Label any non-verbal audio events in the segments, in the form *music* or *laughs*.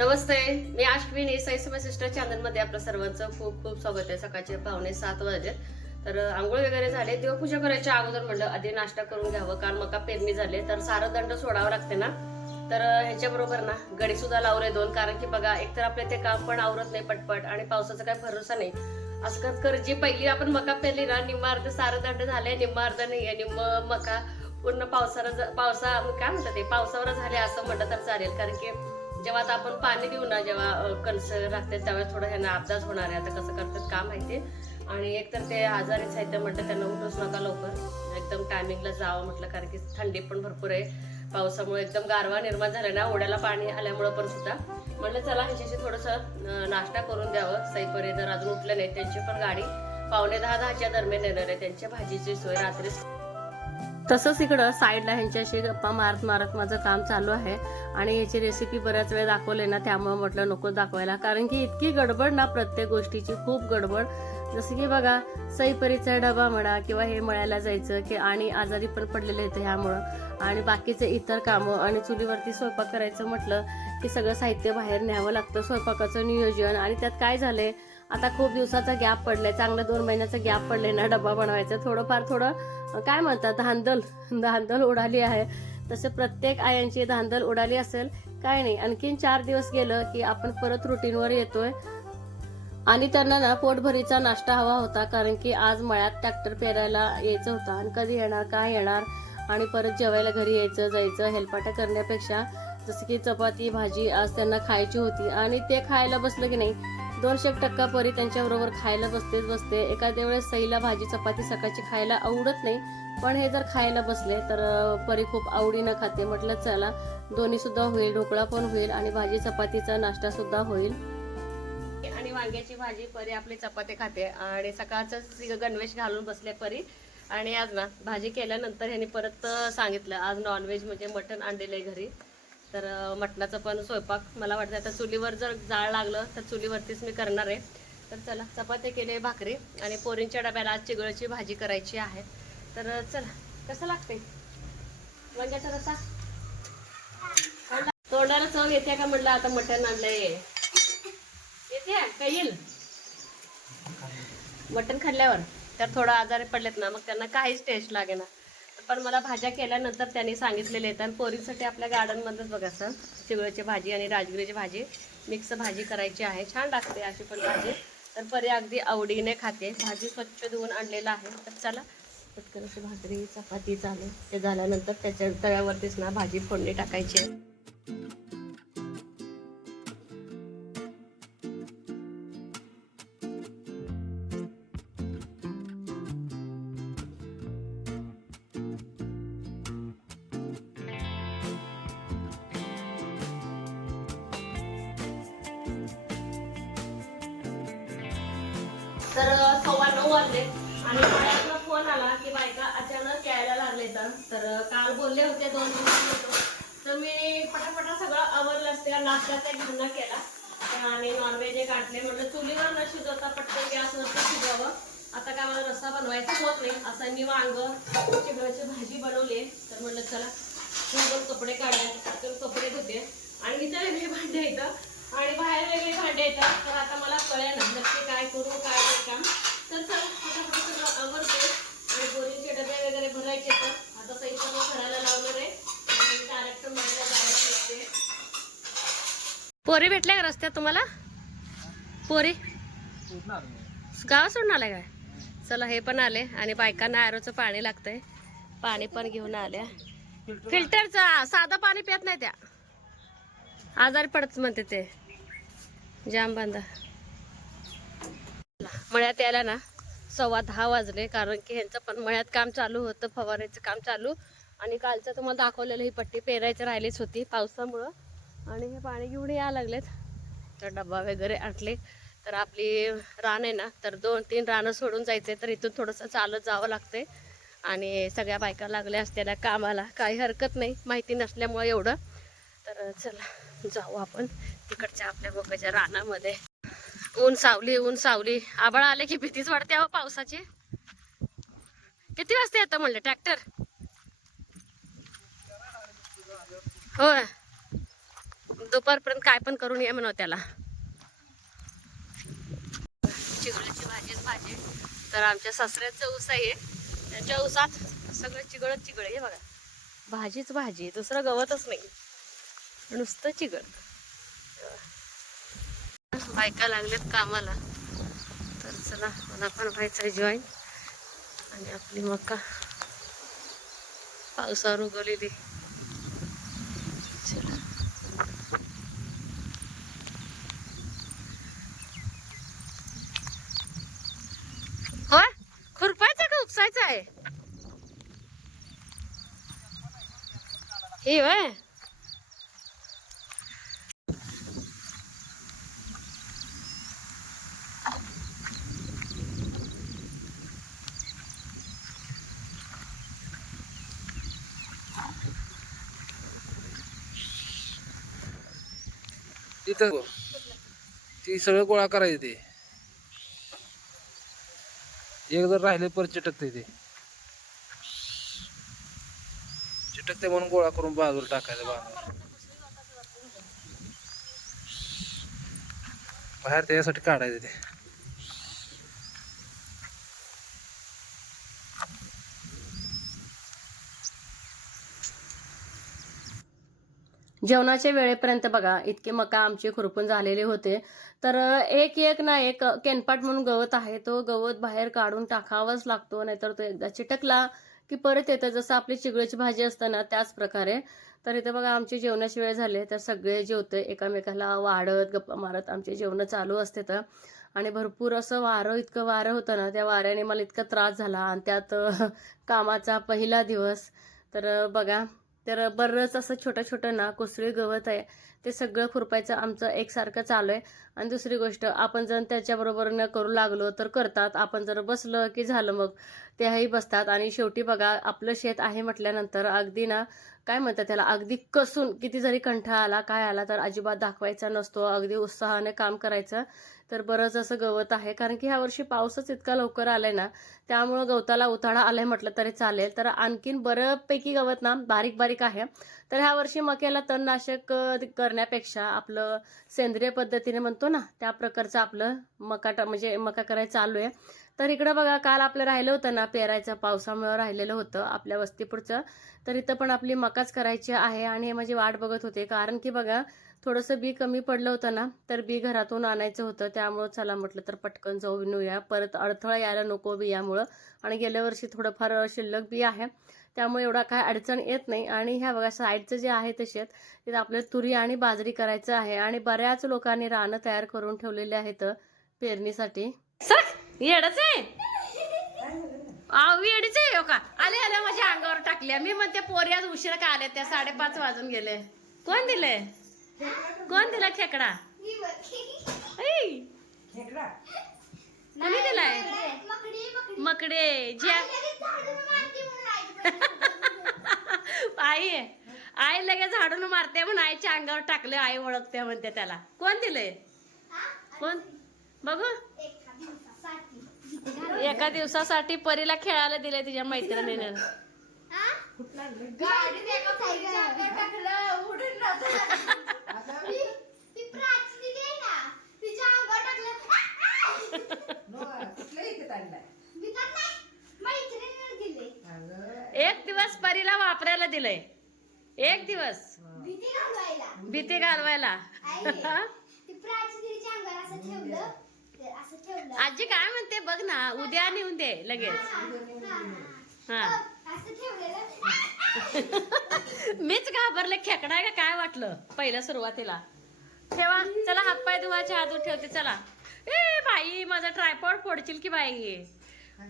नमस्ते मी Ashwini सैसम sister चॅनलमध्ये आपलं सर्वांचं खूप खूप स्वागत आहे. सकाळचे पावणे सात वाजले तर आंघोळ वगैरे झाले. देवपूजा करायच्या अगोदर म्हणलं आधी नाश्ता करून घ्यावं कारण मका पेरणी झाले तर सारं दंड सोडावं लागते ना? तर ह्याच्याबरोबर ना गडी सुद्धा लावले दोन. कारण की बघा एकतर आपले ते काम पण आवरत नाही पटपट आणि पावसाचा काही भरोसा नाही. असं कर- कर जी पहिली आपण मका पेरली ना निम्मा अर्ध सारं दंड झाले निम्मा अर्ध आहे. निम्म मका पूर्ण पावसाला पावसा काय म्हणतात ते? पावसावर झाले असं म्हटलं तर चालेल. कारण की जेव्हा आता आपण पाणी देऊ ना जेव्हा कणस लागतात त्यावेळेस थोडं ह्यांना अपघात होणार आहे. आता कसं करतात काम माहिती आणि एकतर ते आजारीच आहेत म्हटलं त्यांना उठूच नका लवकर. एकदम टायमिंगला जावं म्हटलं कारण की थंडी पण भरपूर आहे. पावसामुळे एकदम गारवा निर्माण झाला ना ओढ्याला पाणी आल्यामुळं पण सुद्धा. म्हटलं चला ह्याच्याशी थोडंसं नाश्ता करून द्यावं. सईपरे जर अजून उठलं नाही त्यांची पण गाडी पावणे दहा दहाच्या दरम्यान येणार आहे. त्यांच्या भाजीची सोय रात्री तसंच इकडं साईडला ह्यांच्याशी गप्पा मारत मारत माझं काम चालू आहे. आणि याची रेसिपी बऱ्याच वेळ दाखवले ना त्यामुळे म्हटलं नको दाखवायला. कारण की इतकी गडबड ना प्रत्येक गोष्टीची खूप गडबड. जसं की बघा सईपरीचा डबा म्हणा किंवा हे मळायला जायचं की आणि आजारी पण पडलेले होते ह्यामुळं. आणि बाकीचे इतर कामं आणि चुलीवरती स्वयंपाक करायचं म्हटलं की सगळं साहित्य बाहेर न्यावं लागतं स्वयंपाकाचं नियोजन. आणि त्यात काय झालंय आता खूप दिवसाचा गॅप पडलाय. चांगलं दोन महिन्याचा गॅप पडलाय ना डबा बनवायचा. थोडंफार थोडं काय म्हणतात धांदल धांदल उडाली आहे. तसे प्रत्येक आयांची धांदल उडाली असेल काय नाही. आणखीन चार दिवस गेलं की आपण परत रुटीनवर येतोय. आणि त्यांना ना पोटभरीचा नाश्ता हवा होता कारण की आज मळ्यात ट्रॅक्टर पेरायला यायचं होतं. आणि कधी येणार काय येणार? आणि परत जेवायला घरी यायचं जायचं हेलपाटा करण्यापेक्षा जसं की चपाती भाजी आज त्यांना खायची होती. आणि ते खायला बसलं की नाही दोनशे एक टक्का परी त्यांच्याबरोबर खायला बसतेच बसते. एखाद्या वेळेस सईला भाजी चपाती सकाळची खायला आवडत नाही. पण हे जर खायला बसले तर परी खूप आवडीनं खाते. म्हटलं चला दोन्ही सुद्धा होईल ढोकळा पण होईल आणि भाजी चपातीचा नाश्ता सुद्धा होईल. आणि वांग्याची भाजी परी आपली चपाती खाते. आणि सकाळचं गणवेश घालून बसले परी. आणि आज ना भाजी केल्यानंतर ह्यांनी परत सांगितलं आज नॉनव्हेज म्हणजे मटण आणलेलं आहे घरी. तर मटणाचं पण स्वयंपाक मला वाटतं आता चुलीवर जर जाळ लागलं तर चुलीवरतीच मी करणार आहे. तर चला चपाती केली भाकरी आणि पोरींच्या डब्याला आज चिगळची भाजी करायची आहे. तर चला कसं लागते वांग्याचा रसा? तोंडाला चव येते का म्हटलं आता मटण आणलंय. येते? का येईल? मटण खाल्ल्यावर. तर थोडं आजारी पडलेत ना मग त्यांना काहीच टेस्ट लागेना. पण मला भाज्या केल्यानंतर त्यांनी सांगितलेले आहेत. आणि पोरीसाठी आपल्या गार्डनमध्येच बघा सर चिवळ्याची भाजी आणि राजगिरीची भाजी मिक्स भाजी करायची आहे. छान लागते अशी पण भाजी. तर परी अगदी आवडीने खाते. भाजी स्वच्छ धुवून आणलेलं आहे. तर चला पटकन अशी भाकरी चपाती चालू. ते झाल्यानंतर त्याच्या तव्यावरतीच ना भाजी फोडणी टाकायची तर सव्वा नऊ वाजले. आणि बायकाला फोन आला की बायका अचानक यायला लागले तर. तर काल बोलले होते दोन दिवस तर मी पटापटा सगळं आवरलं असते नाश्त्याचा एक केला. आणि नॉनव्हेज हे आणले. म्हटलं चुलीवर न शिजवता पटकन गॅसवरती शिजवावं. आता काय मला रस्सा बनवायचा होत नाही. असं मी वांग चिकनाची भाजी बनवली. तर म्हटलं चला दोन कपडे काढले पटकन कपडे धुते. आणि इथं वेगळे भांडे इथं आणि बाहेर वेगळे भांडे येतात. तर आता मला कळेल ना नक्की काय करू काय नाही काम तर चल फटाफट सगळं आवडते आणि पोरींचे डबे वगैरे भरायचे तर आता सही सगळं भरायला लावणार आहे. आणि डायरेक्ट मला जायला लागते पोरी भेटल्या का रस्त्यात तुम्हाला? पोरी? गाव सोडून आलाय काय? चला हे पण आले. आणि बायकांना आरोचं पाणी लागतंय. पाणी पण घेऊन आल्या. फिल्टरचं साधं पाणी पित नाही त्या. आजारी पडत म्हणते ते. जाम बांधा मळ्यात यायला ना सव्वा दहा वाजले कारण की ह्यांचं पण मळ्यात काम चालू होतं फवारायचं काम चालू. आणि कालचं तुम्हाला दाखवलेलं ही पट्टी पेरायची राहिलीच होती पावसामुळं. आणि हे पाणी घेऊन यायला लागलेत. तर डबा वगैरे आणले. तर आपली रान आहे ना तर दोन तीन रानं सोडून जायचे तर इथून थोडंसं चालत जावं लागते आणि सगळ्या बायका लागल्या असलेल्या कामाला. काही हरकत नाही माहिती नसल्यामुळे एवढं. तर चला. जाऊ आपण तिकडच्या आपल्या बघायच्या रानामध्ये. ऊन सावली ऊन सावली. आबाळ आले की भीतीच वाढते अहो पावसाची. किती वाजता येतं म्हणलं ट्रॅक्टर? होय. दुपारपर्यंत काय पण करून ये म्हणा त्याला. चिगळाची भाजीच भाजी. तर आमच्या सासऱ्याचं ऊस आहे. त्याच्या ऊसात सगळं चिगळच चिगळ. आहे हे बघा. भाजीच भाजी. दुसरं गवतच नाही. नुसतं चिगळ बायका लागल्यात कामाला. तर चला मला पण व्हायचं जॉईन आणि आपली मका. पावसावर उगवलेली. चला. होय? खुरपायचं का उपसायचं आहे? हे होय? तिथं ती सगळं गोळा करायचं ते. एक जर राहिले पर चिटकते ते. चिटकते म्हणून गोळा करून बाजूला टाकायचं बाजूला. बाहेर त्याच्यासाठी काढायचं ते. जेवणाच्या वेळेपर्यंत बघा इतके मका आमचे खुरपून झालेले होते. तर एक एक ना एक केनपाट म्हणून गवत आहे तो गवत बाहेर काढून टाकावाच लागतो नाहीतर तो एकदा चिटकला की परत येतं. जसं आपली चिगळीची भाजी असतं ना त्याच प्रकारे. तर इथे बघा आमची जेवणाची वेळ झाले तर सगळे जेवतोय. एकामेकाला वाढत गप्पा मारत आमचे जेवणं चालू असते तर. आणि भरपूर असं वारं इतकं वारं होतं ना त्या वाऱ्याने मला इतका त्रास झाला. आणि त्यात *laughs* कामाचा पहिला दिवस. तर बघा. तर बरंच असं छोटं छोटं ना कुसळी गवत आहे ते सगळं खुरपायचं आमचं एकसारखं चालू आहे. आणि दुसरी गोष्ट आपण जर त्याच्याबरोबर न करू लागलो तर करतात. आपण जर बसलं की झालं मग तेही बसतात. आणि शेवटी बघा आपलं शेत आहे म्हटल्यानंतर अगदी ना काय म्हणतात त्याला अगदी कसून किती जरी कंठाळा आला काय आला तर अजिबात दाखवायचा नसतो. अगदी उत्साहाने काम करायचं. तर बरंच असं गवत आहे. कारण की ह्या वर्षी पाऊसच इतका लवकर आलाय ना त्यामुळं गवताला उताळा आलाय म्हटलं तरी चालेल. तर आणखीन बऱ्यापैकी गवत ना बारीक बारीक आहे. तर ह्या वर्षी मक्याला तणनाशक करण्यापेक्षा आपलं सेंद्रिय पद्धतीने म्हणतो ना त्या प्रकारचं आपलं मका म्हणजे मका करायचं चालू आहे. तर इकडं बघा काल आपलं राहिलं होतं ना पेरायचं पावसामुळे राहिलेलं होतं आपल्या वस्तीपुढचं. तर इथं पण आपली मकाच करायची आहे आणि हे माझी वाट बघत होते. कारण की बघा थोडंसं बी कमी पडलं होतं ना तर बी घरातून आणायचं होतं. त्यामुळं चला म्हटलं तर पटकन जाऊ विनूया परत अडथळा यायला नको बियामुळं आणि गेल्या वर्षी थोडंफार शिल्लक बी आहे. त्यामुळे एवढा काय अडचण येत नाही. आणि ह्या बघा साईडचं जे आहे ते शेत तिथं आपल्याला तुरी आणि बाजरी करायचं आहे. आणि बऱ्याच लोकांनी रानं तयार करून ठेवलेले आहेत पेरणीसाठी. येडच? आहे आव येडीच आहे का? आले आले माझ्या अंगावर टाकल्या. मी म्हणते पोरी आज उशिरा का आले त्या साडेपाच वाजून गेले. कोण दिले? कोण दिला खेकडा? कोणी दिलाय? मकडे ज्या *laughs* आई आहे. आई लगेच झाडून मारते म्हणून आईच्या अंगावर टाकले आई ओळखते म्हणते त्याला. कोण दिले कोण? बघू. एका दिवसासाठी. परीला खेळायला दिले तिच्या मैत्रिणीने. एक दिवस परीला वापरायला दिलंय. एक दिवस. भीती घालवायला. आजी काय म्हणते बघ ना उद्या नेऊन दे लगेच. हा *laughs* मीच घाबरले खेकडा आहे का काय वाटलं? पहिल्या सुरुवातीला. ठेवा चला हातपाय धुवायचे हात ठेवते चला. ए बाई माझा ट्रायपॉड फोडशील की बाई?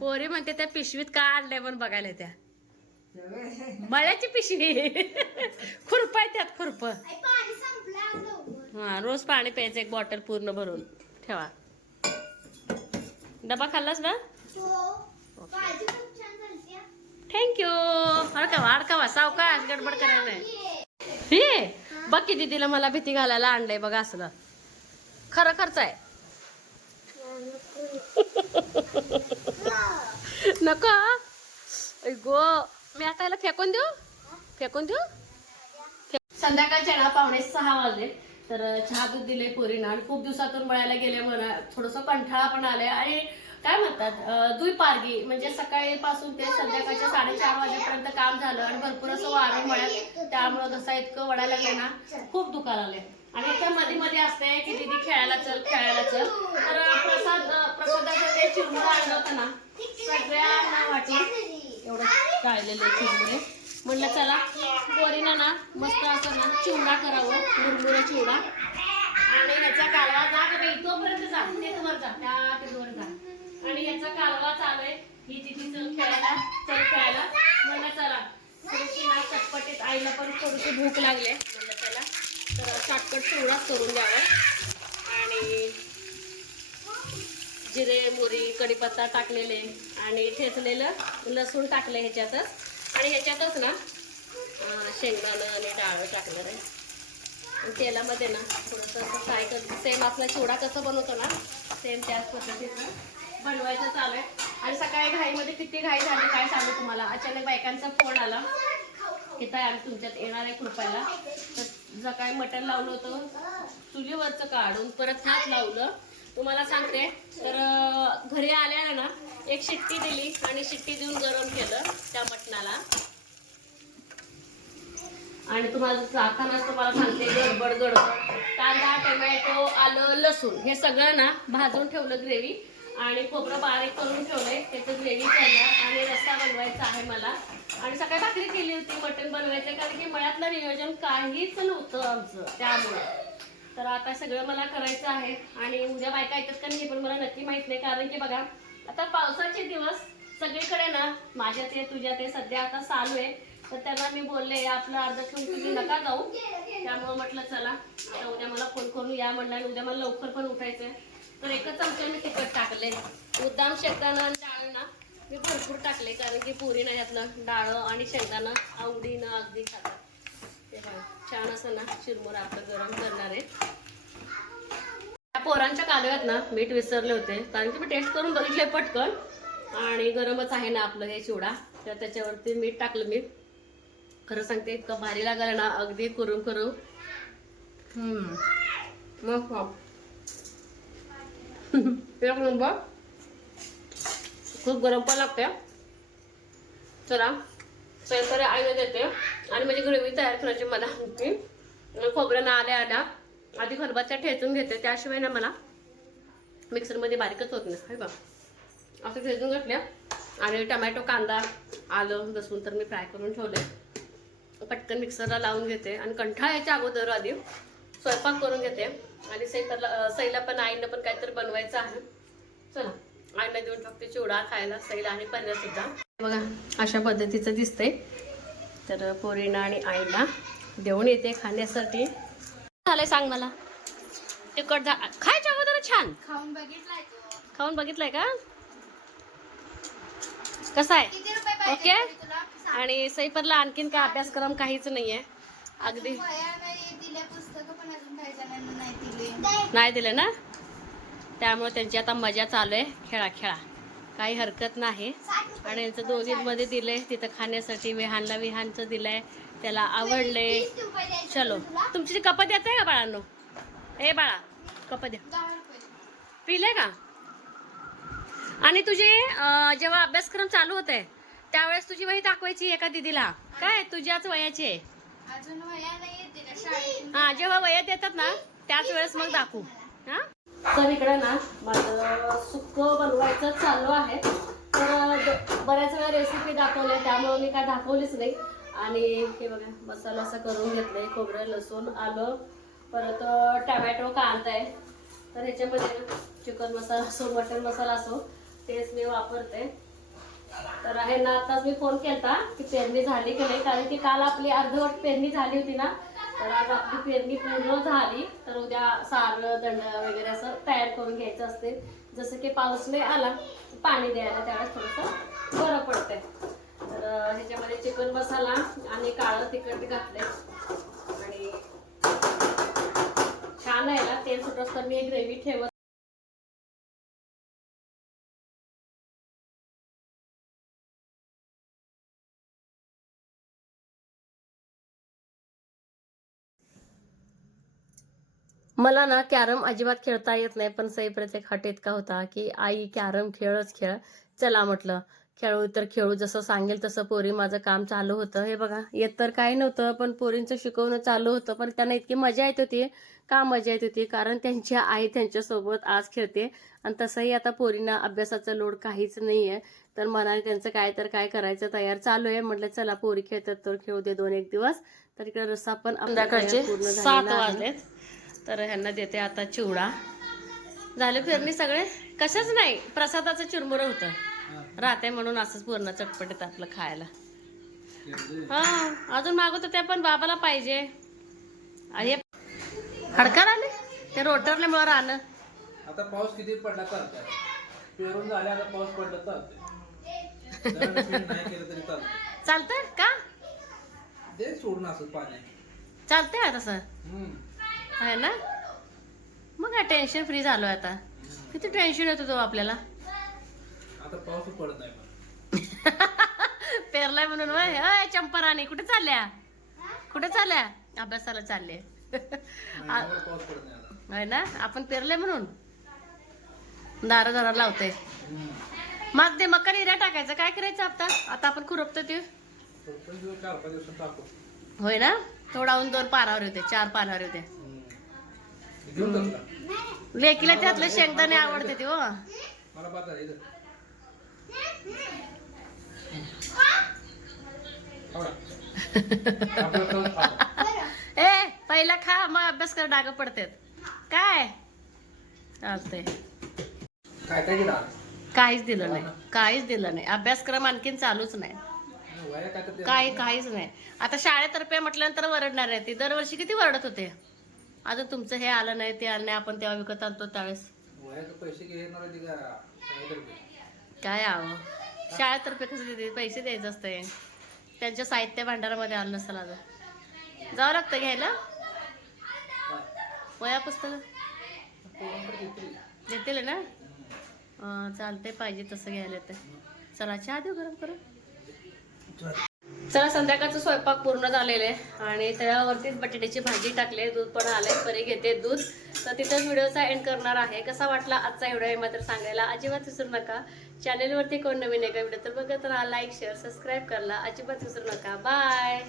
पोरी म्हणते त्या पिशवीत का आणलंय म्हणून बघायला त्या मळ्याची पिशवी. *laughs* खुरपाय त्यात खुरप. हा रोज पाणी प्यायचं एक बॉटल पूर्ण भरून. ठेवा. डबा खाल्लास ना? थँक्यू अडकावा अडकावा सावकाश गडबड करायला नाही हे बघ की दीदीला मला भीती घालायला आणलंय बघा असलं. खरं खर्च आहे. नको. गो मी आता याला फेकून देऊ? फेकून देऊ? संध्याकाळच्या ना पावणे सहा वाजले. तर चहा दूध दिले पोरीना. आणि खूप दिवसातून मळायला गेले म्हणा. थोडंसं कंठाळा पण आलाय. आणि काय म्हणतात अं, पारगी म्हणजे सकाळीपासून ते संध्याकाळच्या साडेचार वाजेपर्यंत काम झालं आणि भरपूर असं वारं मळ्यात त्यामुळं घसा इतकं वडायला लागले ना खूप दुखा लागले आणि इथं मध्ये मध्ये असते की दीदी खेळायला चल खेळायला चल. तर प्रसाद प्रसादाचं ते चिरमुरं आणलं होतं ना सगळ्यांना वाटलं एवढं काढलेलं चिरमुरे. म्हणलं चला पोरीनं ना मस्त असं ना चिवडा करावं मुरमुरा चिवडा. आणि ह्याचा कालवा जा का तोपर्यंत जा तेथवर जा. त्या जा आणि कालवा चालू आहे. ही तिथे चल खेळायला चल खेळायला. म्हणलं चला. ना चटपटीत आईला पण थोडीशी भूक लागली. म्हणलं चला. तर चटपट चिवडाच करून द्यावा. आणि जिरे मोरी कढीपत्ता टाकलेले आणि ठेचलेलं लसूण टाकलं ह्याच्यातच. आणि ह्याच्यातच ना शेंगदाणं आणि डाळ टाकलं आहे. आणि तेलामध्ये ना थोडंसं काय कर सेम आपला चिवडा कसं बनवतो ना सेम त्याच पद्धतीनं बनवायचं चालू आहे. आणि सकाळी घाईमध्ये किती घाई झाली काय सांगू तुम्हाला? अचानक बायकांचा फोन आला. की ताई आम्ही तुमच्यात येणार आहे कृपायला तर सकाळी मटण लावलं होतं चुलीवरचं काढून परत हात लावलं. तुम्हाला सांगते. तर घरी आल्याला ना एक शिट्टी दिली आणि शिट्टी देऊन गरम केलं त्या मटणाला. आणि तुम्हाला जातानाच तुम्हाला सांगते गडबड गडबड. कांदा टोमॅटो आलं लसूण हे सगळं ना भाजून ठेवलं ग्रेव्ही आणि खोबरं बारीक करून ठेवलंय. त्याचं ग्रेव्ही करणार आणि रस्सा बनवायचा आहे मला. आणि सकाळी भाकरी केली होती मटण बनवायचं कारण की मळ्यातलं नियोजन काहीच नव्हतं आमचं त्यामुळं. तर आता सगळं मला करायचं आहे. आणि उद्या बायका येतात का नाही हे पण मला नक्की माहीत नाही कारण की बघा आता पावसाचे दिवस सगळीकडे ना माझ्या ते तुझ्या ते सध्या आता चालू आहे. तर त्यांना मी बोलले आपलं अर्ध ठेवून तुम्ही नका जाऊ. त्यामुळं म्हटलं चला आता उद्या मला फोन करून या म्हणलं आणि उद्या मला लवकर पण उठायचं आहे तर एकच चमचा मी तिखट टाकले. मुद्दाम शेंगदाणा आणि डाळ ना मी भरपूर टाकले कारण की पुरी ना यातलं डाळ आणि शेंगदाणा आवडीनं अगदी खातात. ते बघा छान असं ना चिरमुर आपलं गरम करणार आहे. त्या पोरांच्या कालव्यात ना मीठ विसरले होते. कारण की मी टेस्ट करून बघितले पटकन. आणि गरमच आहे ना आपलं हे चिवडा. तर त्याच्यावरती मीठ टाकलं मी. खरं सांगते इतकं भारी लागलं ना अगदी करून करून हम्म. मग एक नंबर खूप गरम पण लागते चला स्वयंपाक आईला देते आणि माझी ग्रेव्ही तयार करायची मला होती खोबरं ना आल्या आल्या आधी खरबाच्या ठेचून घेते त्याशिवाय ना मला मिक्सरमध्ये बारीकच होत नाही बा असं ठेचून घातल्या आणि टमॅटो कांदा आलं लसूण तर मी फ्राय करून ठेवले पटकन मिक्सरला लावून घेते आणि कंठाळ्याच्या अगोदर आधी स्वयंपाक करून घेते आणि सैला सईला पण आईनं पण काहीतरी बनवायचं आहे. चला आईला देऊन टाकते चिवडा खायला सईला आणि पनीर सुद्धा. बघा अशा पद्धतीचं दिसतंय. तर पोरीना आणि आईला देऊन येते खाण्यासाठी. झालंय सांग मला. तिकट झा खायच्या अगोदर छान. खाऊन बघितलाय तो. खाऊन बघितलंय का? कसं आहे ओके. आणि सईपरला आणखीन काय अभ्यासक्रम काहीच अगदी. नाही दिल्या पुस्तकं नाही दिले. दिलं ना? त्यामुळे त्यांची आता मजा चालू आहे. खेळा खेळा. काही हरकत नाही. आणि यांचं दोघींमध्ये दिलंय. तिथं खाण्यासाठी विहानला विहानचं दिलंय. त्याला आवडले. द्यायचे चलो. तुमची ती कपत येते का बाळांनो? ए बाळा कपत द्या. पिले का? आणि तुझे जेव्हा अभ्यासक्रम चालू होते त्यावेळेस तुझी वही दाखवायची एका दिदीला. काय? तुझ्याच वयाची आहे. अजून वह्या नाही. हा जेव्हा वयात येतात ना त्याच वेळेस मग दाखवू. हा? तर इकडे ना माझं सुक्क बनवायचं चालू आहे. तर बऱ्याच वेळा रेसिपी दाखवल्या त्यामुळे मी काय दाखवलीच नाही. आणि हे बघा मसाला असा करून घेतलाय खोबरं लसूण आलं. परत टमॅटो कांदा आहे तर ह्याच्यामध्ये ना चिकन मसाला असो मटन मसाला असो तेच मी वापरते. तर आहे ना आताच मी फोन केला की पेरणी झाली की नाही? कारण की काल आपली अर्धवट पेरणी झाली होती ना तर आज आपली पेरणी पूर्ण झाली. तर उद्या सारळ दंड वगैरे असं तयार करून घ्यायचं असते. जसं की पाऊस नाही आला पाणी द्यायला त्यावेळेस थोडंसं बरं पडतंय. तर ह्याच्यामध्ये चिकन मसाला आणि काळं तिखट घातलंय. आणि छान आहे ना तेल सुटत तर मी ग्रेव्ही ठेवत मला ना कॅरम अजिबात खेळता येत नाही पण सई प्रत्येक हट इतका होता की आई कॅरम खेळच खेळ. चला म्हटलं खेळू तर खेळू जसं सांगेल तसं पोरी माझं काम चालू होतं. हे बघा येत तर काही नव्हतं पण पोरींचं शिकवणं चालू होतं पण त्यांना इतकी मजा येत होती का मजा येत होती? कारण त्यांची आई त्यांच्यासोबत आज खेळते आणि तसंही आता पोरींना अभ्यासाचा लोड काहीच नाही आहे तर मनाने त्यांचं काय तर काय करायचं तयार चालू आहे. म्हटलं चला पोरी खेळतात तर खेळू दे दोन एक दिवस. तर इकडे रस्सा पण संध्याकाळचे सात वाजलेत. तर ह्यांना देते आता चिवडा. झाले फिरणी सगळे? कशाच नाही प्रसादाचं चिरमुरं होतं. राहते म्हणून असंच पूर्ण चटपटीत आपलं खायला. हा अजून मागवतो ते पण बाबाला पाहिजे. हे हडकार आले ते रोटरले मुळे राहणं. आता पाऊस किती पडला चालतंय. पेरून झाले आता पाऊस पडला चालतंय. चालतंय. का? दे सोडून असं पाणी. चालतंय तसं हम्म. आहे ना? मग काय टेन्शन फ्री झालोय आता. किती टेन्शन येतो तो आपल्याला? आता पाऊस पडत नाही पण *laughs* पेरलाय म्हणून वय. अय चंपा राणी कुठे चालल्या? कुठे चालल्या? अभ्यासाला चालले. आहे ना? आपण पेरले म्हणून? दारा दारा लावते. मग ते मका हिऱ्या टाकायचं. काय करायचं आता? आता आपण खुरपतो ते. थोडं होय ना? थोडाहून दोन पानावर होते चार पानावर होते हम्म. घेऊन जा तुला. लेकीला त्यातले शेंगदाणे आवडते ते हो. ए पहिला खा मग अभ्यास कर डाग पडतात. काय? चालतंय. आज? काहीच दिलं नाही. काहीच दिलं नाही. अभ्यासक्रम आणखीन चालूच नाही. काय काही काहीच नाही. आता शाळेतर्फे म्हटल्यानंतर वरडणार आहे ती दरवर्षी किती वरडत होते? अजून तुमचं हे आलं नाही ते आलं नाही आपण तेव्हा विकत आणतो त्यावेळेस? काय आव? शाळेतर्फे कसं देते? पैसे द्यायचं असतंय त्यांच्या साहित्य भांडारामध्ये आलं नसेल अजून. जावं लागतं घ्यायला? वया पुस्तकं देतील. ना? अं, चालतंय पाहिजे तसं घ्यायला येते. चला चहा देऊ गरम करून. चला संध्याकाळचं स्वयंपाक पूर्ण झालेला आहे. आणि त्यावरतीच बटाट्याची भाजी टाकली दूध पण आलंय. परी घेते दूध. तर तिथंच व्हिडिओचा एंड करणार आहे. कसा वाटला आजचा व्हिडिओ आहे मात्र सांगायला अजिबात विसरू नका. चॅनेलवरती कोण नवीन आहे का? व्हिडिओ तर बघत राहा. लाईक शेअर सबस्क्राईब करा अजिबात विसरू नका. बाय